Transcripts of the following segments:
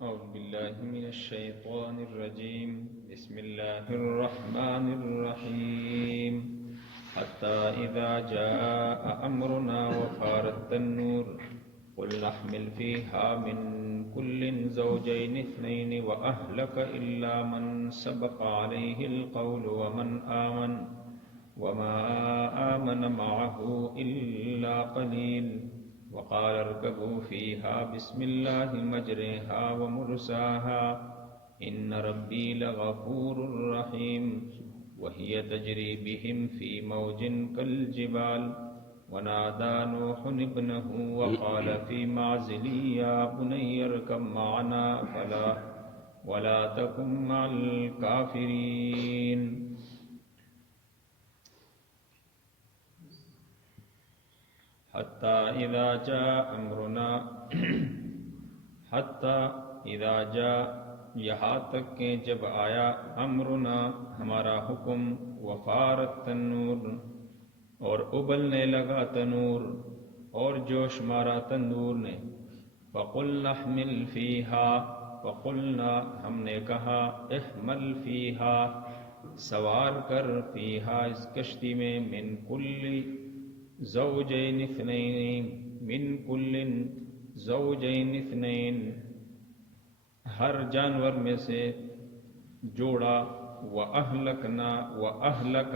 أعوذ بالله من الشيطان الرجيم. بسم الله الرحمن الرحيم. حتى إذا جاء أمرنا وفارت النور قل نحمل فيها من كل زوجين اثنين وأهلك إلا من سبق عليه القول وما آمن معه إلا قليل. وقال اركبوا فيها بسم الله مجريها ومرساها إن ربي لغفور رحيم. وهي تجري بهم في موج كالجبال ونادى نوح ابنه وقال في معزل يا بني اركب معنا ولا تكن مع الكافرين. حتى إذا جاء أمرنا حتى إذا جاء یہاں تک کہ جب آیا امرنا ہمارا حکم وفارت تنور اور ابلنے لگا تنور اور جوش مارا تندور نے فقلنا احمل فیہا فقلنا ہم نے کہا احمل فیہا سوار کر فیہا اس کشتی میں من کل زوجین اثنین من کل زوجین اثنین ہر جانور میں سے جوڑا وَأَهْلَكْنَا وَأَهْلَكَ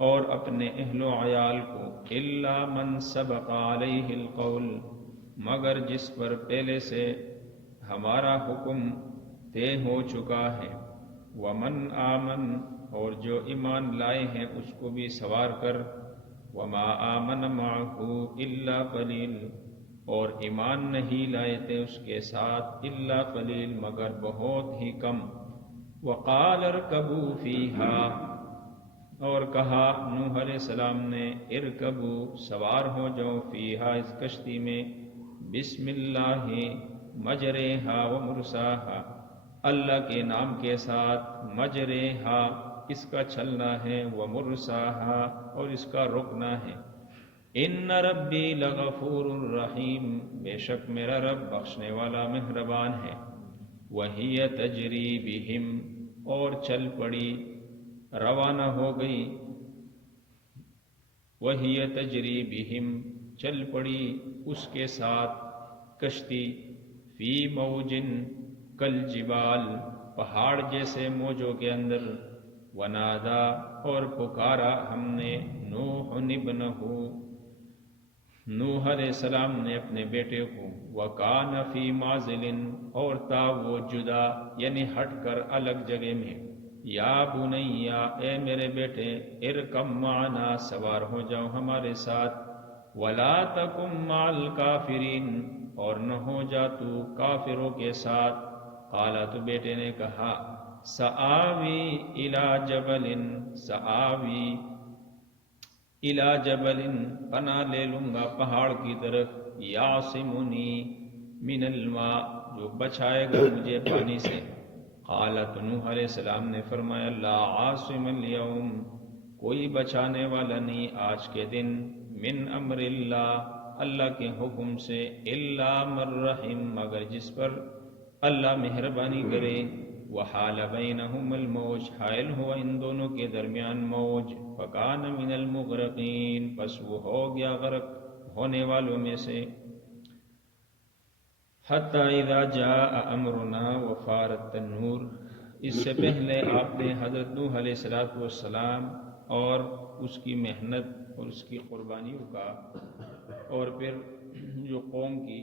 اور اپنے اہل و عیال کو إِلَّا مَنْ سَبَقَ عَلَيْهِ الْقَوْلِ مگر جس پر پہلے سے ہمارا حکم طے ہو چکا ہے وَمَنْ آمَنَ اور جو ایمان لائے ہیں اس کو بھی سوار کر وَمَا آمَنَ مَعَهُ إِلَّا قَلِيلٌ اور ایمان نہیں لائے تھے اس کے ساتھ الا قلیل مگر بہت ہی کم. وقال ارکبوا فیہا اور کہا نوح علیہ السلام نے ارکبوا سوار ہو جاؤ فیہا اس کشتی میں بسم اللہ مجریہا ومرساہا اللہ کے نام کے ساتھ مجریہا اس کا چلنا ہے ومرساہا اور اس کا رکنا ہے. ان ربی لغفور الرحیم بے شک میرا رب بخشنے والا مہربان ہے. وہی تجری بہم اور چل پڑی روانہ ہو گئی وہی تجری بہم چل پڑی اس کے ساتھ کشتی فی موجن کل جبال پہاڑ جیسے موجوں کے اندر ونادا اور پکارا ہم نے نوح ابنہ نوح علیہ السلام نے اپنے بیٹے کو وَكَانَ فِي مَعْزِلٍ اور تھا وہ جدا یعنی ہٹ کر الگ جگہ میں یا بنیا اے میرے بیٹے ارکب معنا سوار ہو جاؤ ہمارے ساتھ وَلَا تَكُن مَعَ الْكَافِرِينَ اور نہ ہو جا تو کافروں کے ساتھ. قال تو بیٹے نے کہا سآوی إِلَى جَبَلٍ سآوی الا جبل پناہ لے لوں گا پہاڑ کی طرف یعصمنی من الماء جو بچائے گا مجھے پانی سے. قالت نوح علیہ السلام نے فرمایا لا عاصم اليوم کوئی بچانے والا نہیں آج کے دن من امر اللہ اللہ کے حکم سے الا من رحم مگر جس پر اللہ مہربانی کرے. وحال بینہم الموج حائل ہوا ان دونوں کے درمیان موج فکان من المغرقین پس وہ ہو گیا غرق ہونے والوں میں سے. حتی اذا جاء امرنا وفارت النور اس سے پہلے آپ نے حضرت نوح علیہ السلام اور اس کی محنت اور اس کی قربانیوں کا اور پھر جو قوم کی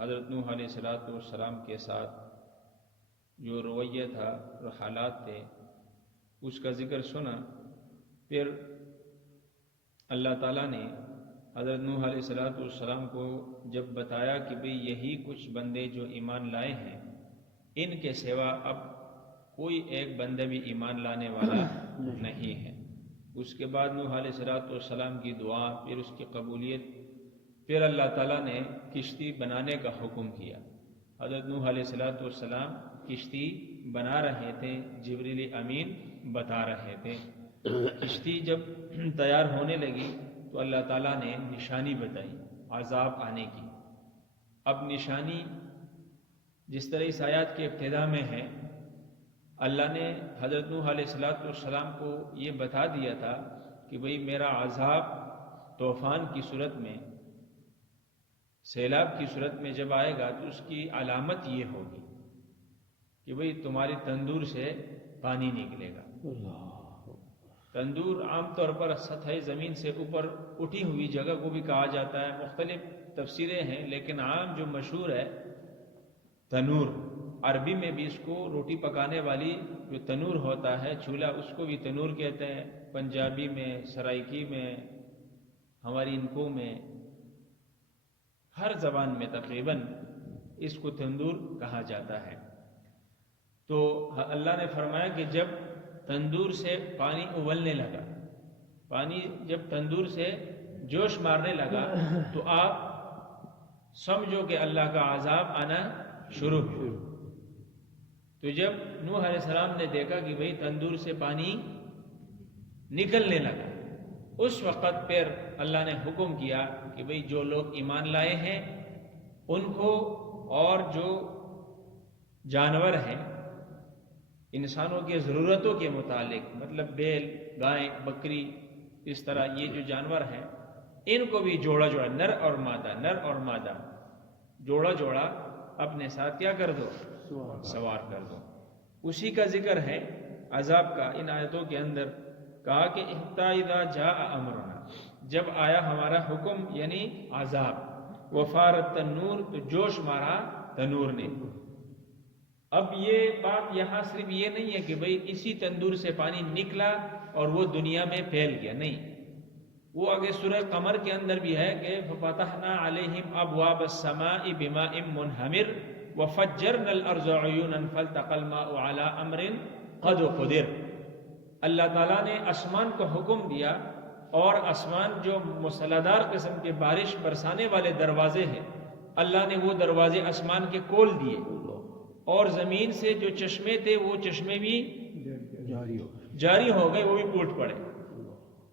حضرت نوح علیہ السلام کے ساتھ جو رویہ تھا اور حالات تھے اس کا ذکر سنا. پھر اللہ تعالیٰ نے حضرت نوح علیہ السلام کو جب بتایا کہ بھئی یہی کچھ بندے جو ایمان لائے ہیں ان کے سوا اب کوئی ایک بندہ بھی ایمان لانے والا نہیں ہے. اس کے بعد نوح علیہ السلام کی دعا پھر اس کی قبولیت پھر اللہ تعالیٰ نے کشتی بنانے کا حکم کیا. حضرت نوح علیہ السلام کشتی بنا رہے تھے جبریل امین بتا رہے تھے. کشتی جب تیار ہونے لگی تو اللہ تعالیٰ نے نشانی بتائی عذاب آنے کی. اب نشانی جس طرح اس آیات کے ابتدا میں ہے، اللہ نے حضرت نوح علیہ السلام کو یہ بتا دیا تھا کہ بھئی میرا عذاب طوفان کی صورت میں، سیلاب کی صورت میں جب آئے گا تو اس کی علامت یہ ہوگی کہ بھئی تمہاری تندور سے پانی نکلے گا۔ تندور عام طور پر سطح زمین سے اوپر اٹھی ہوئی جگہ کو بھی کہا جاتا ہے، مختلف تفسیریں ہیں، لیکن عام جو مشہور ہے تنور، عربی میں بھی اس کو روٹی پکانے والی جو تنور ہوتا ہے چولہا، اس کو بھی تنور کہتے ہیں، پنجابی میں، سرائکی میں، ہماری انکو میں، ہر زبان میں تقریباً اس کو تندور کہا جاتا ہے۔ تو اللہ نے فرمایا کہ جب تندور سے پانی ابلنے لگا، پانی جب تندور سے جوش مارنے لگا تو آپ سمجھو کہ اللہ کا عذاب آنا شروع ہو۔ تو جب نوح علیہ السلام نے دیکھا کہ بھئی تندور سے پانی نکلنے لگا، اس وقت پھر اللہ نے حکم کیا کہ بھئی جو لوگ ایمان لائے ہیں ان کو، اور جو جانور ہیں انسانوں کے ضرورتوں کے متعلق، مطلب بیل، گائے، بکری، اس طرح یہ جو جانور ہیں ان کو بھی جوڑا جوڑا، نر اور مادہ جوڑا جوڑا اپنے ساتھ کیا کر دو، سوار کر دو۔ اسی کا ذکر ہے عذاب کا ان آیتوں کے اندر، کہا کہ حتی اذا جاء امرنا، جب آیا ہمارا حکم یعنی عذاب، وفارت تنور، تو جوش مارا تنور نے۔ اب یہ بات یہاں صرف یہ نہیں ہے کہ بھئی اسی تندور سے پانی نکلا اور وہ دنیا میں پھیل گیا، نہیں، وہ آگے سورہ قمر کے اندر بھی ہے کہ فَفَتَحْنَا عَلَيْهِمْ أَبْوَابَ السَّمَاءِ بِمَاءٍ مُنْهَمِرٍ وَفَجَّرْنَا الْأَرْضَ عُيُونًا فَالْتَقَى الْمَاءُ عَلَىٰ أَمْرٍ قَدْ قُدِرَ۔ اللہ تعالیٰ نے آسمان کو حکم دیا، اور آسمان جو مسلادار قسم کے بارش برسانے والے دروازے ہیں، اللہ نے وہ دروازے آسمان کے کھول دیے، اور زمین سے جو چشمے تھے وہ چشمے بھی جاری ہو گئے، وہ بھی ٹوٹ پڑے،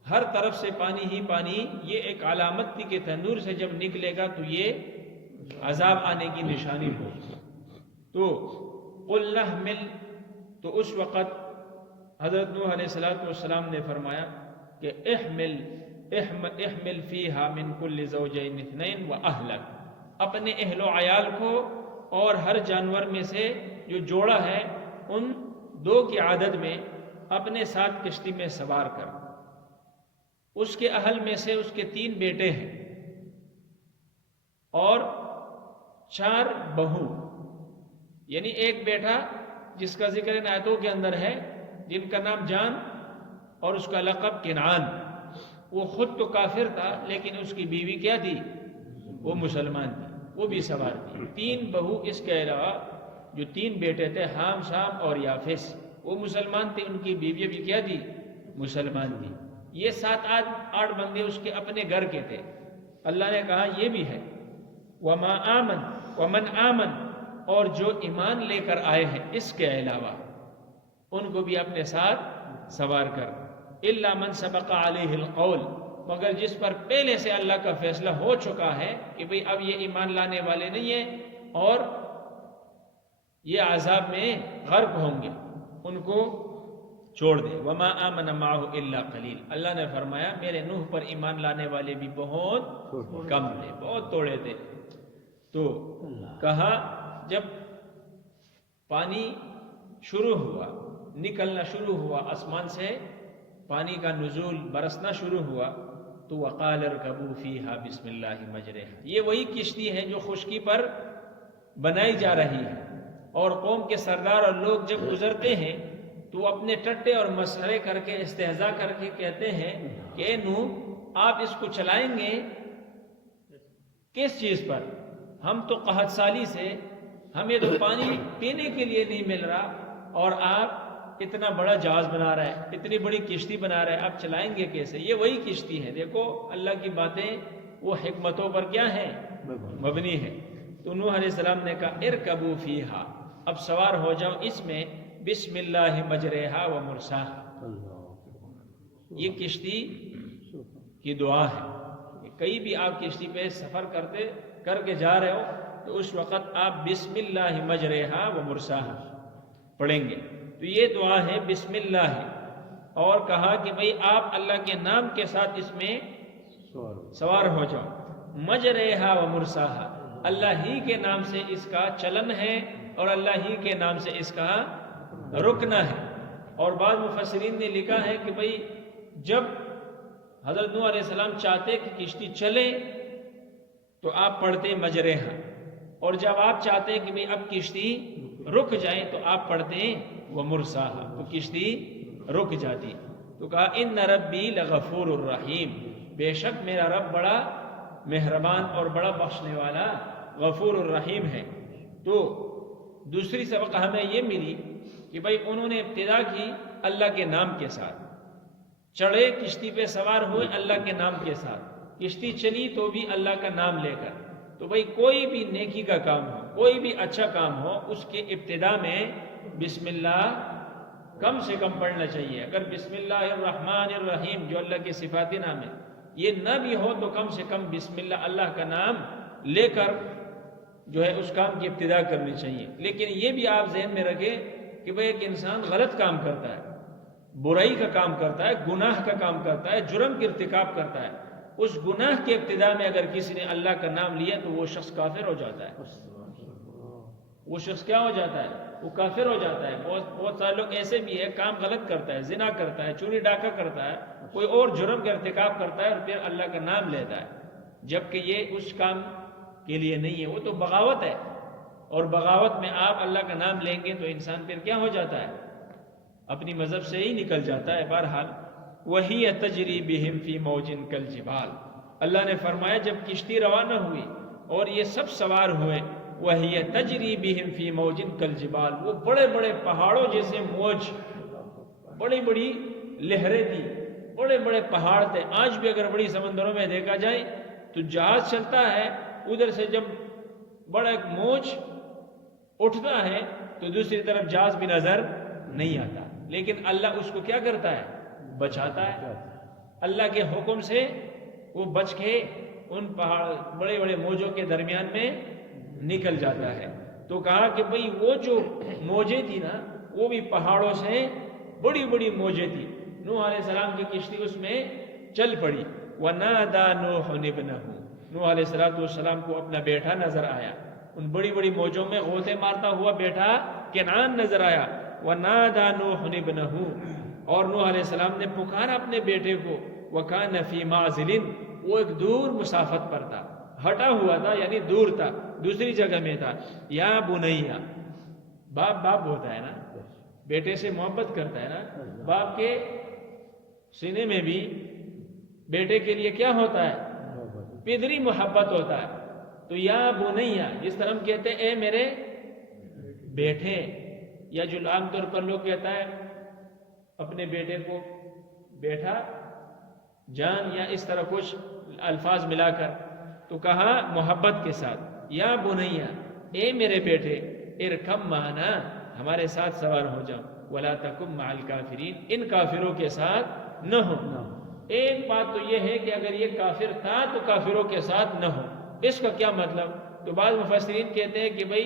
ہر طرف سے پانی ہی پانی۔ یہ ایک علامت تھی کہ تندور سے جب نکلے گا تو یہ عذاب آنے کی نشانی ہو۔ تو قُلْ نَحْمِلْ، تو اس وقت حضرت نوح علیہ السلام نے فرمایا کہ احمل فیہا من کل زوجین اثنین وأہلک، اپنے اہل و عیال کو اور ہر جانور میں سے جو جوڑا ہے ان 2 کی عدد میں اپنے ساتھ کشتی میں سوار کر۔ اس کے اہل میں سے اس کے 3 بیٹے ہیں اور 4 بہو، یعنی ایک بیٹا جس کا ذکر ان آیتوں کے اندر ہے، جن کا نام جان اور اس کا لقب کنعان۔ وہ خود تو کافر تھا لیکن اس کی بیوی کیا تھی، وہ مسلمان تھی، وہ بھی سوار تھی۔ 3 بہو، اس کے علاوہ جو 3 بیٹے تھے حام، شام اور یافس، وہ مسلمان تھے، ان کی بیوی بھی کیا تھی، مسلمان تھی۔ یہ 7-8 بندے اس کے اپنے گھر کے تھے۔ اللہ نے کہا یہ بھی ہے ومن آمن، اور جو ایمان لے کر آئے ہیں اس کے علاوہ ان کو بھی اپنے ساتھ سوار کر۔ الا من سبق علیہ القول، مگر جس پر پہلے سے اللہ کا فیصلہ ہو چکا ہے کہ بھئی اب یہ ایمان لانے والے نہیں ہیں اور یہ عذاب میں غرق ہوں گے، ان کو چھوڑ دے۔ وما آمن معه الا قلیل، اللہ نے فرمایا میرے نوح پر ایمان لانے والے بھی بہت کم تھے، بہت توڑے تھے۔ تو کہا جب پانی شروع ہوا، نکلنا شروع ہوا، آسمان سے پانی کا نزول برسنا شروع ہوا، تو وقال ارکبوا فیہا بسم اللہ مجریہا، یہ وہی کشتی ہے جو خشکی پر بنائی جا رہی ہے، اور قوم کے سردار اور لوگ جب گزرتے ہیں تو اپنے ٹٹے اور مسخرے کر کے استہزاء کر کے کہتے ہیں کہ اے نوح آپ اس کو چلائیں گے کس چیز پر، ہم تو قحط سالی سے، ہمیں تو پانی پینے کے لیے نہیں مل رہا، اور آپ اتنا بڑا جہاز بنا رہے ہیں، اتنی بڑی کشتی بنا رہے ہیں، آپ چلائیں گے کیسے؟ یہ وہی کشتی ہے، دیکھو اللہ کی باتیں وہ حکمتوں پر کیا ہیں، مبنی ہے۔ تو نوح علیہ السلام نے کہا ارکبوا فیہا، اب سوار ہو جاؤ اس میں، بسم اللہ مجریہا و مرساہا، یہ کشتی کی دعا ہے۔ کہیں بھی آپ کشتی پہ سفر کر کے جا رہے ہو تو اس وقت آپ بسم اللہ مجریہا و مرساہا پڑھیں گے. تو یہ دعا ہے بسم اللہ. اور کہا کہ بھئی آپ اللہ کے نام کے ساتھ اس میں سوار ہو جاؤ. مجریہا و مرساہا، اللہ ہی کے نام سے اس کا چلن ہے اور اللہ ہی کے نام سے اس کا رکنا ہے. اور بعض مفسرین نے لکھا ہے کہ بھئی جب حضرت نوح علیہ السلام چاہتے کہ کشتی چلے تو آپ پڑھتے مجریہا، اور جب آپ چاہتے کہ بھئی اب کشتی رک جائے تو آپ پڑھتے وہ مرساہا، تو کشتی رک جاتی. تو کہا ان ربی لغفور الرحیم، بے شک میرا رب بڑا مہربان اور بڑا بخشنے والا غفور الرحیم ہے. تو دوسری سبق ہمیں یہ ملی کہ بھئی انہوں نے ابتدا کی اللہ کے نام کے ساتھ، چڑھے کشتی پہ سوار ہوئے اللہ کے نام کے ساتھ، کشتی چلی تو بھی اللہ کا نام لے کر. تو بھئی کوئی بھی نیکی کا کام ہو، کوئی بھی اچھا کام ہو، اس کے ابتدا میں بسم اللہ کم سے کم پڑھنا چاہیے. اگر بسم اللہ الرحمن الرحیم جو اللہ کے صفاتی نام ہے یہ نہ بھی ہو تو کم سے کم بسم اللہ کا نام لے کر جو ہے اس کام کی ابتدا کرنی چاہیے. لیکن یہ بھی آپ ذہن میں رکھیں کہ بھئی ایک انسان غلط کام کرتا ہے، برائی کا کام کرتا ہے، گناہ کا کام کرتا ہے، جرم کی ارتکاب کرتا ہے، اس گناہ کے ابتدا میں اگر کسی نے اللہ کا نام لیا تو وہ شخص کافر ہو جاتا ہے. وہ شخص کیا ہو جاتا ہے؟ وہ کافر ہو جاتا ہے. بہت سارے لوگ ایسے بھی ہے، کام غلط کرتا ہے، زنا کرتا ہے، چوری ڈاکہ کرتا ہے، کوئی اور جرم کا ارتکاب کرتا ہے اور پھر اللہ کا نام لیتا ہے، جبکہ یہ اس کام کے لیے نہیں ہے، وہ تو بغاوت ہے. اور بغاوت میں آپ اللہ کا نام لیں گے تو انسان پھر کیا ہو جاتا ہے؟ اپنی مذہب سے ہی نکل جاتا ہے. بہرحال وہی تجری بہم فی موج کالجبال، اللہ نے فرمایا جب کشتی روانہ ہوئی اور یہ سب سوار ہوئے، وہی تجری بہم فی موج کالجبال، وہ بڑے بڑے پہاڑوں جیسے موج، بڑی بڑی لہریں تھی، بڑے بڑے پہاڑ تھے. آج بھی اگر بڑی سمندروں میں دیکھا جائے تو جہاز چلتا ہے، ادھر سے جب بڑا ایک موج اٹھتا ہے تو دوسری طرف جہاز بھی نظر نہیں آتا. لیکن اللہ اس کو کیا کرتا ہے؟ بچاتا ہے. اللہ کے حکم سے وہ بچ کے ان پہاڑ بڑے بڑے موجوں کے درمیان میں نکل جاتا ہے. تو کہا کہ بھئی وہ جو موجیں تھی نا وہ بھی پہاڑوں سے بڑی بڑی موجیں تھی. نوح علیہ السلام کی کشتی اس میں چل پڑی. وَنَادَى نُوحٌ ابْنَهُ، نوح علیہ السلام کو اپنا بیٹا نظر آیا، ان بڑی بڑی موجوں میں غوطے مارتا ہوا بیٹا کنعان نظر آیا. وَنَادَى نُوحٌ ابْنَهُ، اور نوح علیہ السلام نے پکارا اپنے بیٹے کو. وَكَانَ فِي مَعْزِلٍ، وہ ایک دور مسافت پر تھا، ہٹا ہوا تھا، یعنی دور تھا، دوسری جگہ میں تھا. یا بنیا، باپ ہوتا ہے نا، بیٹے سے محبت کرتا ہے نا. باپ کے سینے میں بھی بیٹے کے لیے کیا ہوتا ہے؟ پدری محبت ہوتا ہے. تو یا بنیا، جس طرح ہم کہتے ہیں اے میرے بیٹے، یا جو عام طور پر لوگ کہتا ہے اپنے بیٹے کو بیٹا جان، یا اس طرح کچھ الفاظ ملا کر. تو کہا محبت کے ساتھ یا بنیا، اے میرے بیٹے، ارکب معنا، ہمارے ساتھ سوار ہو جاؤ. ولا تکن مع الکافرین، ان کافروں کے ساتھ نہ ہو. ایک بات تو یہ ہے کہ اگر یہ کافر تھا تو کافروں کے ساتھ نہ ہو. اس کا کیا مطلب؟ تو بعض مفسرین کہتے ہیں کہ بھئی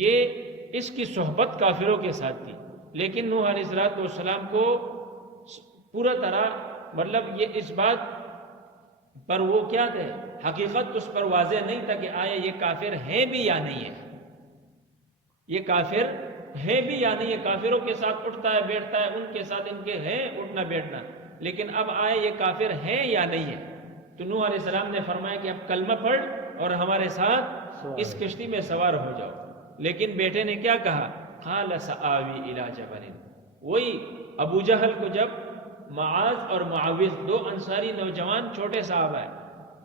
یہ اس کی صحبت کافروں کے ساتھ تھی، لیکن نوح علیہ السلام کو پورا طرح مطلب یہ اس بات پر وہ کیا تھے، حقیقت اس پر واضح نہیں تھا کہ آیا یہ کافر ہے بھی یا نہیں ہے، یہ کافر ہے بھی یا نہیں ہے. کافروں کے ساتھ اٹھتا ہے بیٹھتا ہے، ان کے ساتھ ان کے ہے اٹھنا بیٹھنا، لیکن اب آئے یہ کافر ہے یا نہیں ہے. تو نوح علیہ السلام نے فرمایا کہ اب کلمہ پڑھ اور ہمارے ساتھ اس کشتی میں سوار ہو جاؤ. لیکن بیٹے نے کیا کہا؟ قال سآوی الی جبل. وہی ابو جہل کو جب معاذ اور معاوض، دو انصاری نوجوان چھوٹے صحابہ ہیں،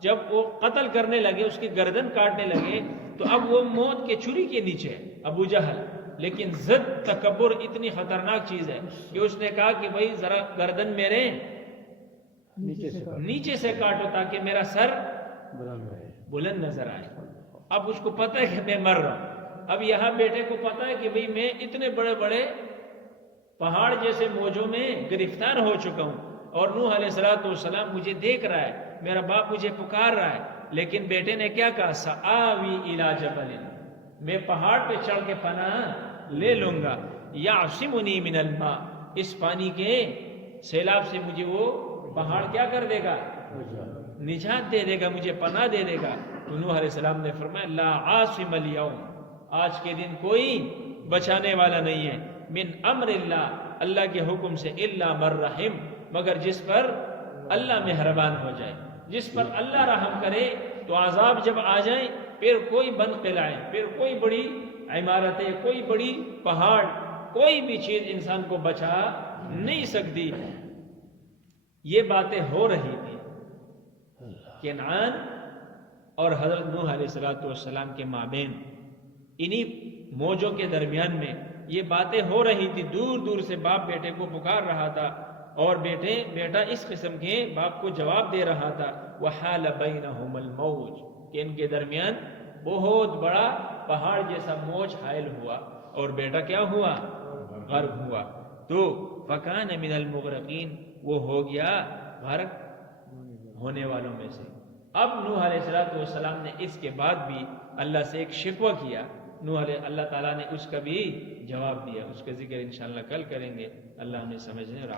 جب وہ قتل کرنے لگے، اس کی گردن کاٹنے لگے، تو اب وہ موت کے چھری کے نیچے ہے ابو جہل. لیکن ضد، تکبر اتنی خطرناک چیز ہے کہ اس نے کہا کہ بھئی ذرا گردن میرے نیچے سے کاٹو تاکہ میرا سر بلند نظر آئے. اب اس کو پتہ ہے کہ میں مر رہا ہوں. اب یہاں بیٹے کو پتہ ہے کہ بھئی میں اتنے بڑے بڑے پہاڑ جیسے موجوں میں گرفتار ہو چکا ہوں، اور نوح علیہ السلام مجھے دیکھ رہا ہے، میرا باپ مجھے پکار رہا ہے. لیکن بیٹے نے کیا کہا سآوی الی جبل، میں پہاڑ پہ چڑھ کے پناہ لے لوں گا، یعصمنی من الماء، اس پانی کے سیلاب سے مجھے وہ پہاڑ کیا کر دے گا، نجات دے دے گا، مجھے پناہ دے دے گا۔ تو نوح علیہ السلام نے فرمایا لا عاصم اليوم، آج کے دن کوئی بچانے والا نہیں ہے، من امر اللہ، اللہ کے حکم سے، الا من رحم، مگر جس پر اللہ مہربان ہو جائے، جس پر اللہ رحم کرے۔ تو عذاب جب آ جائیں پھر کوئی بند قلعیں، پھر کوئی بڑی عمارتیں، کوئی بڑی پہاڑ، کوئی بھی چیز انسان کو بچا نہیں سکتی۔ یہ باتیں ہو رہی تھی کنعان اور حضرت نوح علیہ السلام کے مابین، انہی موجوں کے درمیان میں یہ باتیں ہو رہی تھی۔ دور دور سے باپ بیٹے کو پکار رہا تھا اور بیٹا اس قسم کے باپ کو جواب دے رہا تھا۔ وحال بینہم الموج، کہ ان کے درمیان بہت بڑا پہاڑ جیسا موج حائل ہوا اور بیٹا کیا ہوا، غرق ہوا۔ تو فکان من المغرقین، وہ ہو گیا غرق ہونے والوں میں سے۔ اب نوح علیہ السلام نے اس کے بعد بھی اللہ سے ایک شکوہ کیا، اللہ تعالیٰ نے اس کا بھی جواب دیا۔ اس کا ذکر انشاءاللہ کل کریں گے۔ اللہ ہمیں سمجھنے اور